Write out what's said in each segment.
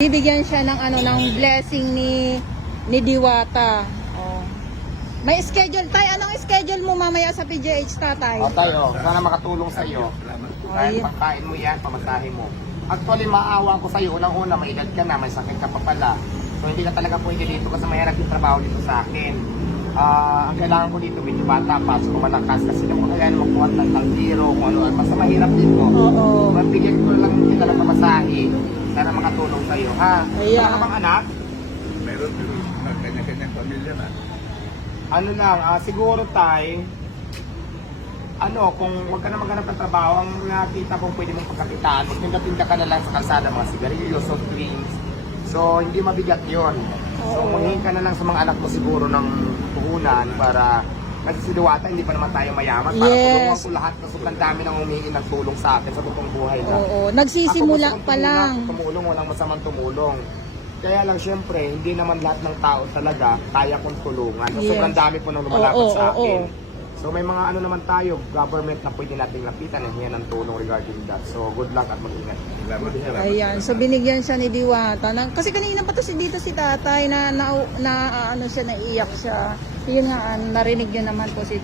Bibigyan siya ng ano ng blessing ni Diwata. Oh. May schedule tayo. Anong schedule mo mamaya sa PGH, tatay? Tayo, sana makatulong sa iyo. Kahit pagkain mo yan, pamasahe mo. Actually, maawa ko sa iyo. Unang-una, may edad ka na, may sakit ka pa pala. So, hindi ka talaga pwede dito kasi mahirap yung trabaho dito sa akin. Ang kailangan ko dito, medyo bata pa, so malakas kasi kung kaya magkuha ng tangkiro, kung ano, basta mahirap dito. Oo. Mabigyan ko lang kita ng pamasahe. Sana makatulong sa iyo, ha? Ayan. Wala ka bang anak? Meron pero kanya-kanyang pamilya na. Ano lang, siguro tayo, kung wag ka na maghanap ng trabaho, ang nakita kong pwede mong pagkakitaan, magtinda-tinda ka na lang sa kalsada, mga sigarilyo, soft drinks. So, hindi mabigat yon. So, manghingi ka na lang sa mga anak mo siguro ng puhunan para, kasi si Diwata, hindi pa naman tayo mayaman. Para tulungan ko lahat na sobrang dami nang humingi ng tulong sa akin sa totoong buhay na. Oo. Nagsisimula pa lang. Tumulong, walang masamang tumulong. Kaya lang, syempre, hindi naman lahat ng tao talaga kaya kong tulungan. So, Yes. sobrang dami po nang lumalapit Oo, sa oo, akin. oo. So, may mga ano naman tayo, government na pwede nating lapitan at hiyan ng tulong regarding that. So, good luck at mag-ingat. Salamat. Ayan, so binigyan siya ni Diwata. Kasi kanina pa to dito si tatay na ano siya, naiyak siya. Yun nga, narinig niyo naman po si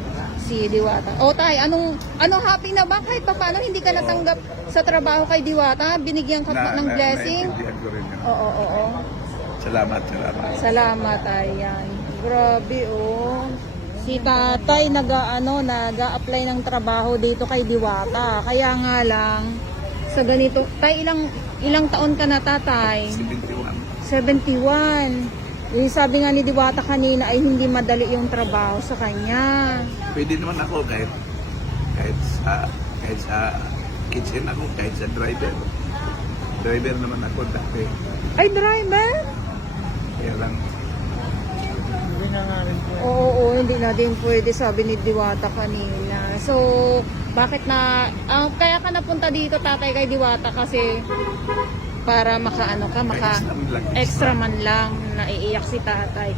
Diwata. O tay, anong happy na ba? Kahit pa paano hindi ka natanggap sa trabaho kay Diwata? Binigyan ka pa ng blessing? Naintindihan ko rin yun. Oo. Salamat. Salamat, ayan. Grabe, oh. Si tatay nag-a-apply ng trabaho dito kay Diwata. Kaya nga lang, sa ganito, tay, ilang taon ka na, tatay? 71. Sabi nga ni Diwata kanina ay hindi madali yung trabaho sa kanya. Pwede naman ako kahit sa kitchen ako, kahit sa driver. Driver naman ako dati. Ay, driver? Kaya lang, Oo, hindi na din pwede, sabi ni Diwata kanina. So, bakit kaya ka napunta dito, tatay, kay Diwata kasi para extra man lang, naiiyak si tatay.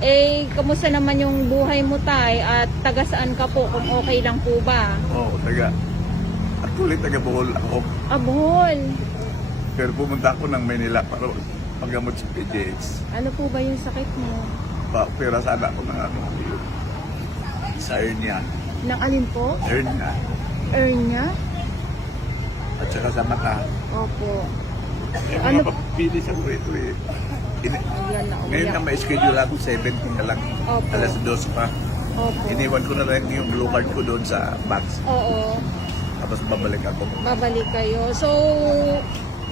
Eh, kamusta naman yung buhay mo, tay? At taga saan ka po, kung okay lang po ba? actually taga Bohol ako. Bohol. Pero pumunta ako ng Manila para paggamot sa PGH. Ano po ba yung sakit mo? Pero sana ako ng sa hernia. Nang alin po? Hernia. Hernia? At saka sa mata. Opo. Ano? Mapapili sa ito eh. Ayan na, Ngayon na may schedule ako 7 na lang. Opo. Alas 2 pa. Opo. Iniwan ko na lang yung blue card ko doon sa box. Oo. Tapos babalik ako. Babalik kayo. So,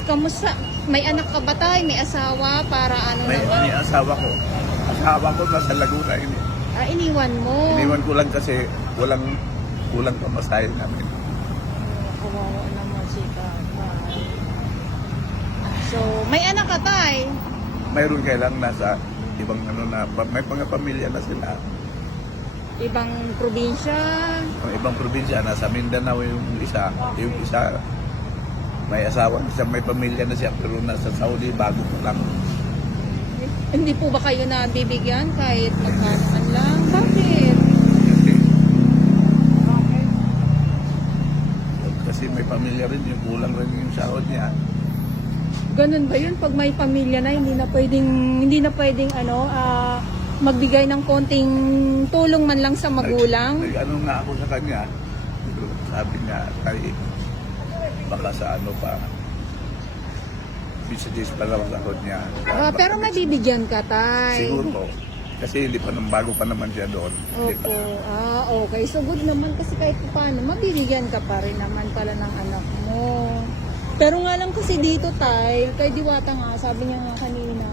kamusta? May anak ka ba, tay? May asawa? Para ano May asawa ko. Asawa ko nasa Laguna yun eh. iniwan mo? Iniwan ko lang kasi kulang pamasahe namin. Kawawa naman si tatay. So, may anak ka, tay? Mayroon kailang nasa ibang may mga pamilya na sila. Ibang probinsya? Ang ibang probinsya, nasa Mindanao yung isa. Yung isa, may asawa na siya, may pamilya na siya, pero nasa Saudi, bago ko lang. Hindi po ba kayo nabibigyan kahit magkano lang? Bakit? Kasi may pamilya rin, yung kulang rin yung sahod niya. Ganun ba yun? Pag may pamilya na, hindi na pwedeng magbigay ng konting tulong man lang sa magulang? Nag-ano nga ako sa kanya, sabi niya, kay baka sa ano pa, messages pa lang sa niya. Pero mabibigyan ka, tay. Siguro. Kasi hindi pa bago pa naman siya doon. Opo. Okay. So good naman kasi kahit paano, mabibigyan ka pa rin naman pala ng anak mo. Pero nga lang kasi dito, tay, kay Diwata nga, sabi niya nga kanina,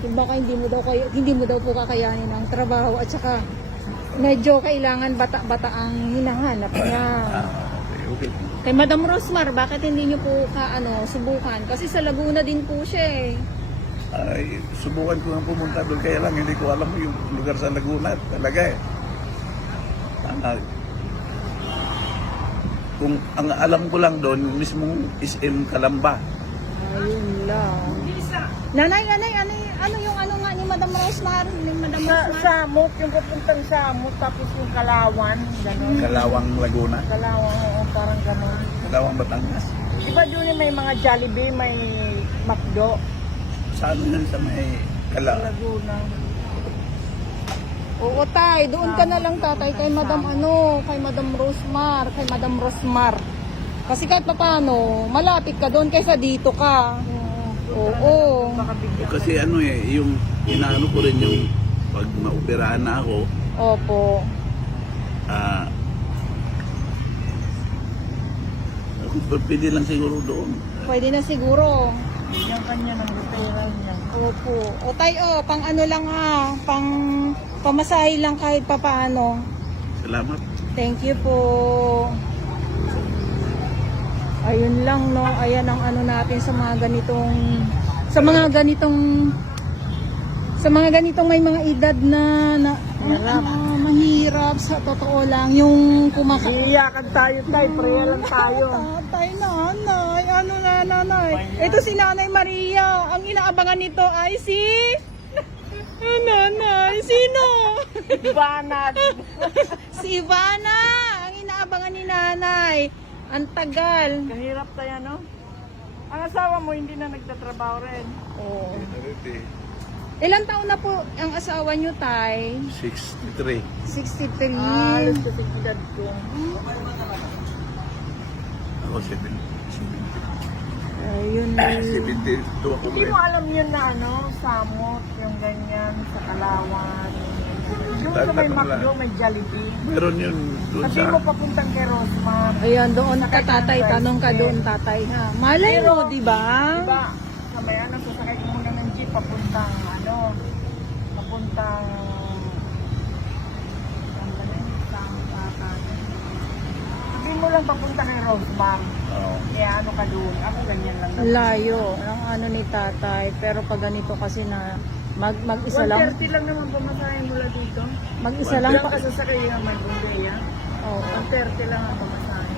kung baka hindi mo daw po kakayanin ang trabaho at saka medyo kailangan bata-bata ang hinahanap niya. Okay. Kay Madam Rosmar, bakit hindi niyo po subukan? Kasi sa Laguna din po siya eh. Ay, subukan ko nga pumunta doon, kaya lang hindi ko alam yung lugar sa Laguna talaga eh. Kung ang alam ko lang doon, mismong SM Calamba. Ayun lang. Nanay, ano yung nga ni Madam Rosmar? Samok, yung papuntang Samok, tapos yung Kalawan, gano'n. Kalawang Laguna. Kalawang, oo, parang gano'n. Kalawang Batangas. Di ba doon may mga Jollibee, may McDo? Sa ano yan, sa may Kala. Laguna. Oo, tay. Doon ka na lang, tatay, kay Madam kay Madam Rosmar. Kasi kahit paano, malapit ka doon kaysa dito ka. Oo. Baka bigyan. Kasi ano yung inaano ko rin yung pag maoperahan na ako, Opo. pwede lang siguro doon. Pwede na siguro. Bigyan kanya ng referral niya. Opo. O tay, pang ano lang pang pamasahe lang kahit papaano. Salamat. Thank you po. Ayun lang, no. Ayan ang ano natin sa mga ganitong may mga edad na mahirap sa totoo lang yung Iiyakan tayo, tay. Prayer lang tayo. Tatay, nanay, ano na nanay? Ito si Nanay Maria. Ang inaabangan nito ay si nanay. Sino? Banat. Si Ivana. Ang inaabangan ni nanay. Ang tagal. Kahirap tayo, no? Ang asawa mo hindi na nagtatrabaho rin. Oh. Ilang taon na po ang asawa nyo, tay? 63. 63. Alas kasi edad ko. Ako 70. Ayun. 72 ako Hindi rin. mo alam yun na samot, yung ganyan, sa Kalawan. Doon sa may McDo, may Jollibee. Meron yun doon Kasi sa... mo papuntang kay Rosmar. Ayan, doon ka, tatay. Tanong ka doon, tatay, ha? Malay mo, di ba? Diba? Sa may sasakay ko muna ng jeep papuntang papuntang sabihin mo lang papunta kay Rosmar. Oo. Kaya ka doon. Ako ganyan lang. Layo ang ano ni tatay. Pero pag ganito kasi na mag-isa lang. 130 lang naman pamasahin mula dito. Mag-isa lang. Diyan ka sasakay yung may bundeya. Oo. 130 lang ang pamasahin.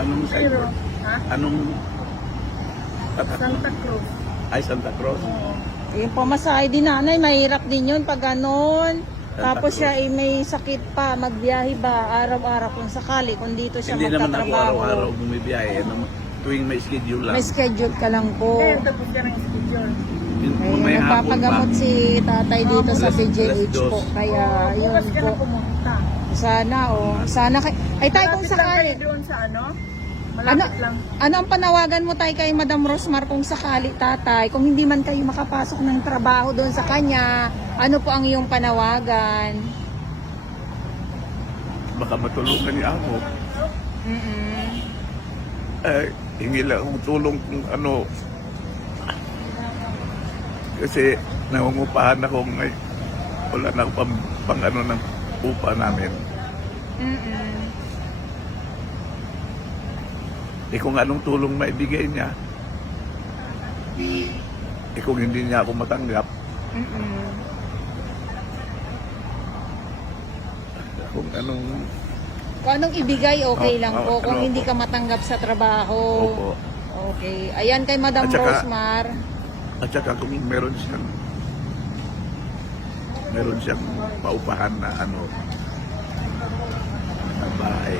Anong Pero, side? ha? Anong tatak? Santa Cruz. Ay, Santa Cruz. Oo. Yung pamasahe din nanay, mahirap din yun pag ganon. Tapos siya ay may sakit pa, magbiyahe ba araw-araw kung sakali, kung dito siya Hindi naman ako magtatrabaho. araw-araw bumibiyahe. Tuwing may schedule lang. May schedule ka lang po. Ngayon, tapos ka ng schedule. Yung Ay, mamaya hapon pa. nagpapagamot si tatay dito sa Alas- PJH alas po. Kaya yun Bukas ka po. na pumunta. Sana sana ay tay kung Malapit lang sakali. kayo doon sa Malapit lang. Ano ang panawagan mo tay kay Madam Rosmar kung sakali tatay, kung hindi man kayo makapasok ng trabaho doon sa kanya, ano po ang iyong panawagan? Baka matulungan niya ako. Mm-mm. Hingi lang akong tulong kung ano. Kasi nangungupahan ako ngayon. Wala na ako pang ano ng upa namin. Mm-mm. Kung anong tulong maibigay niya, kung hindi niya ako matanggap, Mm-mm. kung anong... Kung anong ibigay, okay lang po. Oo, Kung ano hindi po. ka matanggap sa trabaho. Opo. Okay. Ayan kay Madam At saka- Rosmar. At saka kung meron siyang paupahan na ano, na bahay,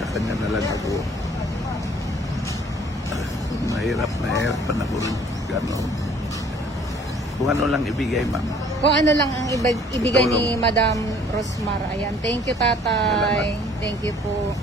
sa kanya na lang ako. Mahirap na ako rin. Gano'n. Kung ano lang ibigay, ma'am. Kung ano lang ang ibigay Tulong. ni Madam Rosmar. Ayan. Thank you, tatay. Thank you po.